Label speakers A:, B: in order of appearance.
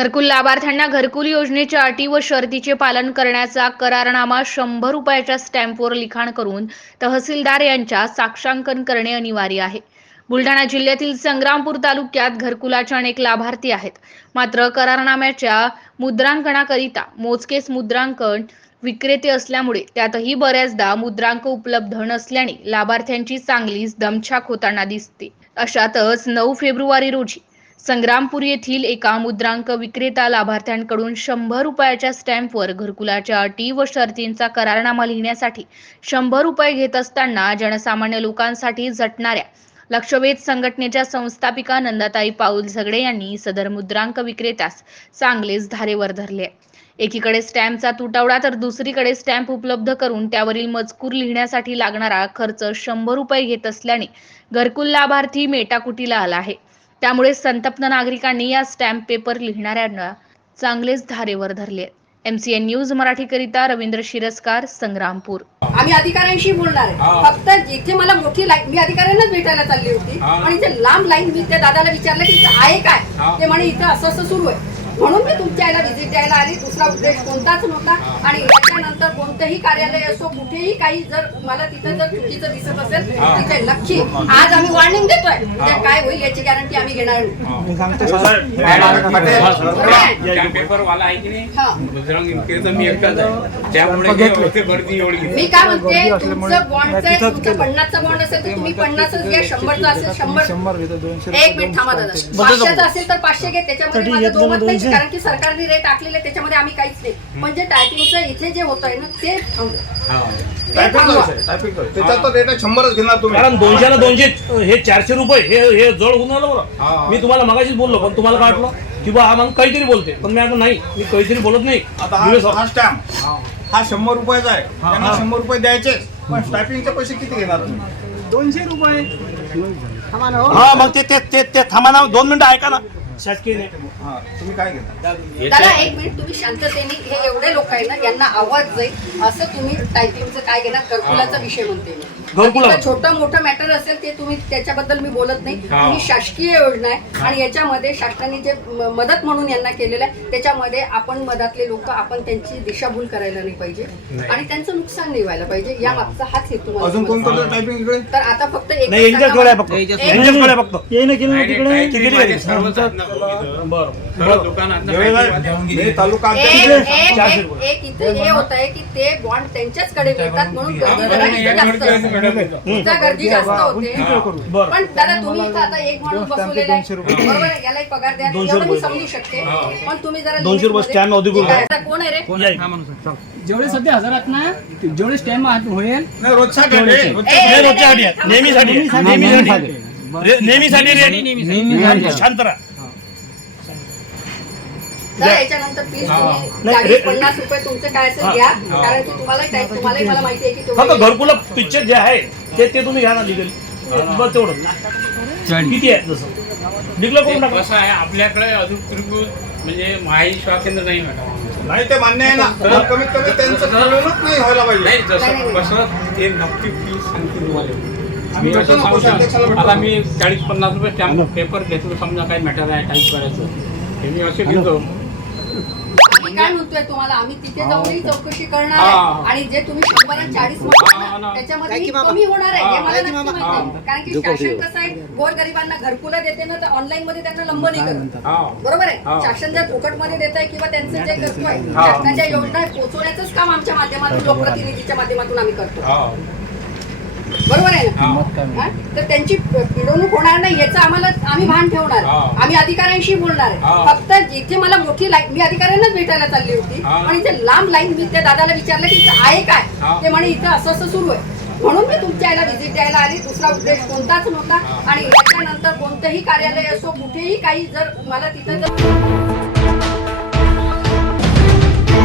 A: घरकुल लाभार्थ्यांना घरकुल योजनेच्या अटी व शर्तीचे पालन करण्याचा करारनामा शंभर रुपयाच्या स्टॅम्पवर लिखाण करून तहसीलदार यांच्या साक्षांकन करणे अनिवार्य आहे. बुलढाणा जिल्ह्यातील संग्रामपूर तालुक्यात घरकुलाच्या अनेक लाभार्थी आहेत. मात्र करारनाम्याच्या मुद्रांकनाकरिता मोजकेच मुद्रांकन विक्रेते असल्यामुळे त्यातही बऱ्याचदा मुद्रांक उपलब्ध नसल्याने लाभार्थ्यांची चांगलीच दमछाक होताना दिसते. अशातच नऊ फेब्रुवारी रोजी संग्रामपूर येथील एका मुद्रांक विक्रेता लाभार्थ्यांकडून शंभर रुपयाच्या स्टॅम्पवर घरकुलाच्या अटी व शर्तींचा करारनामा लिहिण्यासाठी शंभर रुपये घेत असताना जनसामान्य लोकांसाठी झटणाऱ्या लक्षवेध संघटनेच्या संस्थापिका नंदाताई पाऊल झगडे यांनी सदर मुद्रांक विक्रेत्यास चांगलेच धारेवर धरले आहे. एकीकडे स्टॅम्पचा तुटवडा तर दुसरीकडे स्टॅम्प उपलब्ध करून त्यावरील मजकूर लिहिण्यासाठी लागणारा खर्च शंभर रुपये घेत असल्याने घरकुल लाभार्थी मेटाकुटीला आला आहे त्यामुळे संतप्त नागरिकांनी या स्टॅम्प पेपर लिहिणाऱ्यांना चांगलेच धारेवर धरले एमसीएन न्यूज मराठीकरिता रवींद्र शिरस्कार संग्रामपूर
B: आम्ही अधिकाऱ्यांशी बोलणार आहे. फक्त जिथे मला मोठी लाईन मी अधिकाऱ्यांनाच भेटायला चालली होती
C: हा.
B: आणि इथे लांब लाईन मी त्या दादाला विचारलं की इथं आहे. काय ते म्हणे इथं असं असं सुरू आहे म्हणून मी तुमच्या याला व्हिजिट द्यायला आली. दुसरा उद्देश कोणताच नव्हता. आणि याच्यानंतर कोणतंही कार्यालय असो कुठेही काही जर मला तिथं जर चुकीचं दिसत असेल
C: हा.
B: तिथे नक्की आज आम्ही वॉर्निंग देतोय. उद्या काय होईल याची गॅरंटी आम्ही घेणार आहे?
C: की नाही?
B: हा.
C: मी एकटाच आहे. त्यामुळे होते गर्दी एवढी
B: मी काय म्हणते तुमचं बॉन्डचं तुमचं पन्नासचं बॉन्ड असेल तर तुम्ही पन्नासच घ्या शंभरचं असेल शंभर. एक मिनिट थांबा दादा. पाचशेचं असेल तर पाचशे घे त्याच्यामध्ये माझं दोमत नाही कारण की सरकारने रेट आखलेले आहे, त्याच्यामध्ये आम्ही काहीच नाही. म्हणजे टायपिंगचं इथे जे होत आहे ना ते
D: टायपिंग त्याच्यात रेट शंभरच घेणार तुम्ही.
E: कारण दोनशेला दोनशे हे चारशे रुपये हे हे जड होऊन आलं. बरं. मी तुम्हाला मगाशीच बोललो पण तुम्हाला काय वाटलं की बा हा माणूस काहीतरी बोलते पण मी आता नाही मी काहीतरी बोलत नाही.
D: हा स्टॅम्प हा शंभर रुपयाचा आहे. त्यांना शंभर रुपये द्यायचे पण टायपिंगचे पैसे किती घेणार तुम्ही?
F: दोनशे रुपये.
E: हा मग ते ते- ते ते थांबा ना. दोन मिनिटं ऐका ना. शासकीय नाही.
D: हा तुम्ही काय घेणार
B: दादा एक मिनिट तुम्ही शांततेने हे एवढे लोक आहे ना यांना आवाज जाईल असं तुम्ही टायपिंगचं काय घेणार? घरकुलाचा विषय म्हणते मी.
E: घरकुला.
B: छोटं मोठं मॅटर असेल ते तुम्ही त्याच्याबद्दल मी बोलत नाही.
C: हा.
B: ही शासकीय योजना आहे आणि याच्यामध्ये शासनाने जे मदत म्हणून यांना केलेलं आहे त्याच्यामध्ये आपण मधातले लोक आपण त्यांची दिशाभूल करायला नाही पाहिजे. आणि त्यांचं नुकसान नाही व्हायला पाहिजे. या मागचा हाच हेतू तर आता फक्त एक
E: नाही फक्त.
B: एक-
E: फक्त.
F: केलं तिकडे.
E: बरं.
D: तालुका
B: इथे हे होत आहे की ते बॉन्ड त्यांच्याचकडे मिळतात म्हणून गर्दी जास्त होते. पण दादा तुम्ही इथं आता एक माणूस बसवलेला आहे.
F: दोनशे रुपये.
B: बरोबर आहे यालाही पगार द्या.
E: दोनशे
B: एवढं मी
E: रुपये.
B: समजू शकते. पण तुम्ही जरा
E: दोनशे रुपये
B: limit
E: स्टॅम्प
B: मध्ये-
E: अधिकृत
B: ठीक आहे, आता कोण आहे? रे.
F: जेवढे सध्या हजारात ना जेवढे स्टॅम्प होईल
D: नाही रोजच्या
E: आहे. नेहमीसाठी आहे. नेहमीसाठी. रे- नेहमीसाठी रे. शांत राहा.
B: दादा, याच्यानंतर प्लीज तुम्ही
E: नाही,
B: चाळीस
E: रे-
B: पन्नास रुपये तुमचं काय असेल घ्या कारण की तुम्हाला टाईप तुम्हालाही मला माहिती आहे की
E: फक्त
B: तुम्ही
E: घरकुला पिक्चर जे आहे ते ते तुम्ही घ्या ना लिगल बस तेवढं. किती आहे तसं? करून टाका
C: कसं आहे आपल्याकडे अजून त्रिभुज म्हणजे माही श्वा केंद्र नाही मॅडम.
D: नाही ते मान्य आहे ना. पण कमीत कमी त्यांचं नाही व्हायला पाहिजे.
C: नाही जसं. कसं ते नक्की फी सांगते तुम्हाला मी असं सांगू शकतो. आता मी चाळीस पन्नास रुपये स्टॅम्प पेपर घेतलो समजा काही मॅटर आहे टाईप करायचं हे मी असे घेतो.
B: काय म्हणतोय तुम्हाला? आम्ही तिथे जाऊनही चौकशी करणार
C: हा.
B: आहे. आणि जे तुम्ही शंभर चाळीस
C: हा,
B: म्हणता त्याच्यामध्ये कमी होणार आहे हे मला नक्की माहिती आहे. कारण की शासन कसं आहे गोरगरिबांना घरकुला देते ना तर ऑनलाईन मध्ये त्यांना लंब नाही करत. बरोबर आहे?
C: हा.
B: शासन जर फुकटमध्ये देत आहे किंवा त्यांचं जे करतो आहे
C: हा.
B: शासनाच्या योजना पोहोचवण्याचंच काम आमच्या माध्यमातून लोकप्रतिनिधीच्या माध्यमातून आम्ही करतो. बरोबर आहे ना
C: हा.
B: हा? तर त्यांची पिडवणूक होणार नाही याचं आम्हाला आम्ही भान ठेवणार. आम्ही अधिकाऱ्यांशी बोलणार आहे.
C: हा.
B: फक्त जिथे मला मोठी लाईन मी अधिकाऱ्यांनाच भेटायला चालली होती
C: हा.
B: आणि इथे लांब लाईन मी त्या दादाला विचारलं की इथं आहे
C: हा.
B: काय ते म्हणे इथं असं असं सुरू आहे म्हणून मी तुमच्या याला व्हिजिट द्यायला आली दुसरा उद्देश कोणताच नव्हता आणि याच्यानंतर कोणतंही कार्यालय असो कुठेही काही जर मला तिथं जर